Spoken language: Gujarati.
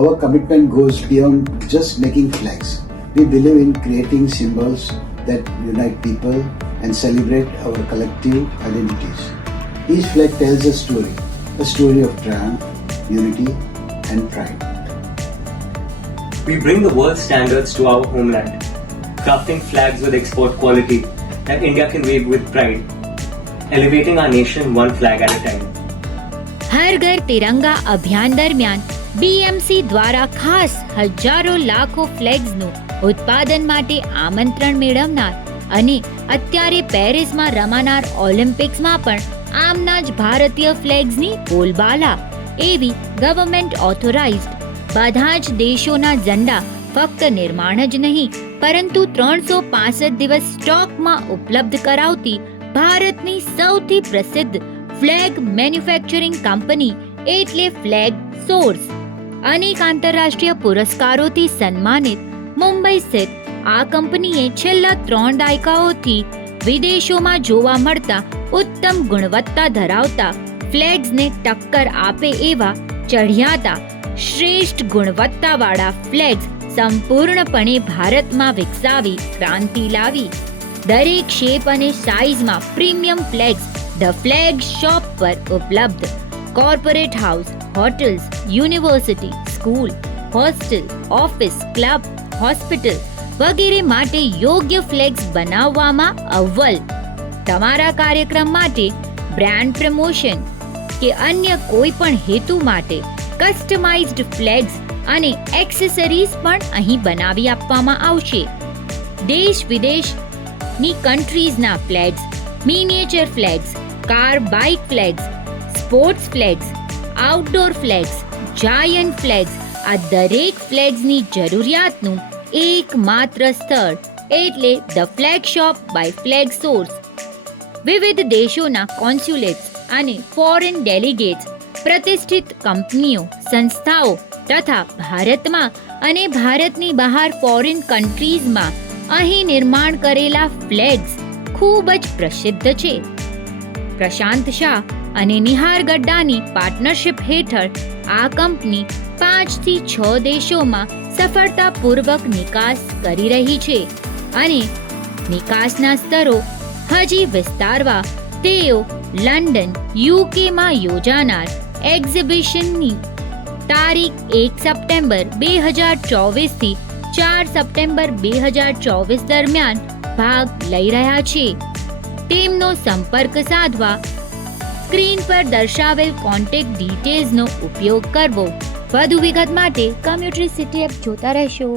Our commitment goes beyond just making flags. We believe in creating symbols that unite people and celebrate our collective identities. Each flag tells a story of triumph, unity, and pride. We bring the world standards to our homeland, crafting flags with export quality that India can wave with pride, elevating our nation one flag at a time. હર ઘર તિરંગા અભિયાન દરમિયાન બીએમસી દ્વારા ખાસ હજારો લાખો ફ્લેગ્સનું ઉત્પાદન માટે આમંત્રણ મેળવનાર અને અત્યારે પેરિસમાં રમાનાર ઓલિમ્પિક્સમાં પણ આમના જ ભારતીય ફ્લેગ્સની બોલબાલા એવી ગવર્મેન્ટ ઓથોરાઇઝડ બધા જ દેશોના ઝંડા ફક્ત નિર્માણ જ નહીં પરંતુ 365 દિવસ સ્ટોકમાં ઉપલબ્ધ કરાવતી ભારતની સૌથી પ્રસિદ્ધ ફ્લેગ મેન્યુફેક્ચરિંગ કંપની એટલે ફ્લેગ સોર્સ અનેક આંતરરાષ્ટ્રીય પુરસ્કારોથી સન્માનિત મુંબઈ સ્થિત આ કંપનીએ છેલ્લા 3 દાયકાઓથી વિદેશોમાં જોવા મળતા ઉત્તમ ગુણવત્તા ધરાવતા ફ્લેગ્સને ટક્કર આપે એવા ચઢિયાતા શ્રેષ્ઠ ગુણવત્તાવાળા ફ્લેગ્સ સંપૂર્ણપણે ભારતમાં વિકસાવી ક્રાંતિ લાવી દરેક શેપ અને સાઇઝમાં premium flags the flag shop પર ઉપલબ્ધ corporate house, hotels, university, school, hostel, office, club, hospital વગેરે માટે યોગ્ય ફ્લેગ્સ બનાવવામાં અવ્વલ. તમારા કાર્યક્રમ માટે બ્રાન્ડ પ્રમોશન કે અન્ય કોઈ પણ હેતુ માટે કસ્ટમાઇઝ્ડ ફ્લેગ્સ અને એક્સેસરીઝ પણ અહીં બનાવી આપવામાં આવશે. દેશ વિદેશની કન્ટ્રીઝના flags, miniature flags, car bike flags, sports flags, outdoor flags, giant flags આ દરેક ફ્લેગ્સની જરૂરિયાતનું એકમાત્ર સ્થળ એટલે the flag shop by flag source. વિવિધ દેશોના કોન્સ્યુલેટ્સ અને ફોરેન ડેલિગેટ્સ, પ્રતિષ્ઠિત કંપનીઓ, સંસ્થાઓ તથા ભારતમાં અને ભારતની બહાર ફોરેન કન્ટ્રીઝમાં અહીં નિર્માણ કરેલા ફ્લેગ્સ ખૂબ જ પ્રસિદ્ધ છે. પ્રશાંત શાહ અને નિહાર ગડ્ડાની પાર્ટનરશિપ હેઠળ આ કંપની 5 થી 6 દેશોમાં સફળતાપૂર્વક નિકાસ કરી રહી છે અને નિકાસના સ્તરો હજી વિસ્તારવા તેઓ લંડન, યુકેમાં યોજાનાર એક્ઝિબિશનની તારીખ 1 સપ્ટેમ્બર 2024 થી 4 સપ્ટેમ્બર 2024 દરમિયાન ભાગ લઈ રહ્યા છે. તેમનો સંપર્ક સાધવા સ્ક્રીન પર દર્શાવેલ કોન્ટેક્ટ ડિટેલ્સનો ઉપયોગ કરવો. વધુ વિગત માટે કમ્યુટરી સિટી એપ જોતા રહેશો.